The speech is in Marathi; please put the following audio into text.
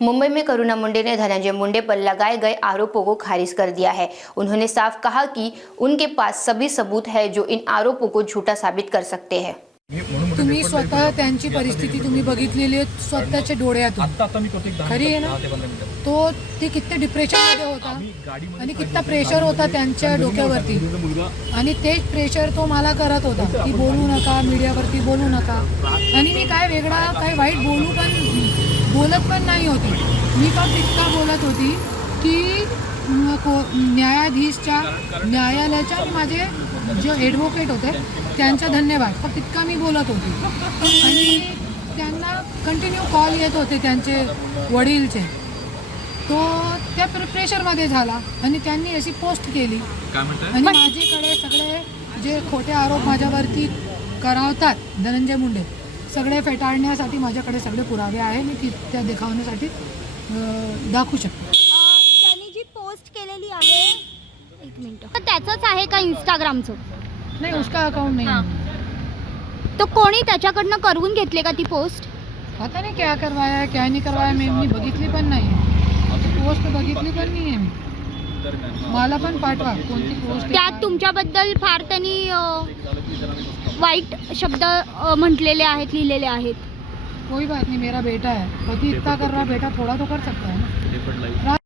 मुंबई में करुणा मुंडे ने धनंजय मुंडे पर लगाए गए आरोपों को खारिज कर दिया है। उन्होंने साफ कहा कि उनके पास सभी सबूत है जो इन आरोपों को झूठा साबित कर सकते हैं। तुम्ही स्वतः त्यांची परिस्थिती तुम्ही बघितलेली आहे स्वतःच्या डोळ्यातून, खरी आहे ना? तो ते किती डिप्रेशनमध्ये होता आणि किती प्रेशर होता त्यांच्या डोक्यावरती, आणि तेच प्रेशर तो मला करत होता की बोलू नका, मीडियावरती बोलू नका, आणि मी काय वेगळा काय वाईट बोलत पण नाही होती. मी फक्त इतका बोलत होती की न्यायालयाच्या आणि माझे जे ॲडव्होकेट होते त्यांचा धन्यवाद, फक्त इतका मी बोलत होती. आणि त्यांना कंटिन्यू कॉल येत होते त्यांचे वडीलचे, तो त्या प्रेशरमध्ये झाला आणि त्यांनी अशी पोस्ट केली आणि माझ्याकडे सगळे जे खोटे आरोप माझ्यावरती करावतात धनंजय मुंडे सगळे फेटाळण्यासाठी माझ्याकडे सगळे पुरावे आहे. मी त्या दिखावण्यासाठी दाखवू शकतो. त्यांनी जी पोस्ट केलेली आहे, एक मिनिट, तर त्याचंच आहे का इंस्टाग्रामचं? नाही, उसका अकाउंट नाही. तो कोणी त्याच्याकडनं करवून घेतले का ती पोस्ट? आता नाही क्या करवाया क्या नाही करवाया, मी बघितली पण नाही, पोस्ट बघितली पण नाही आहे. मी मला पण पाठवा कोणती पोस्ट. त्यात तुमच्याबद्दल फार त्यांनी वाईट शब्द म्हटलेले आहेत, लिहिलेले आहेत. कोई बात नहीं, मेरा बेटा है, पति इतना कर रहा, बेटा थोड़ा तो कर सकता है ना.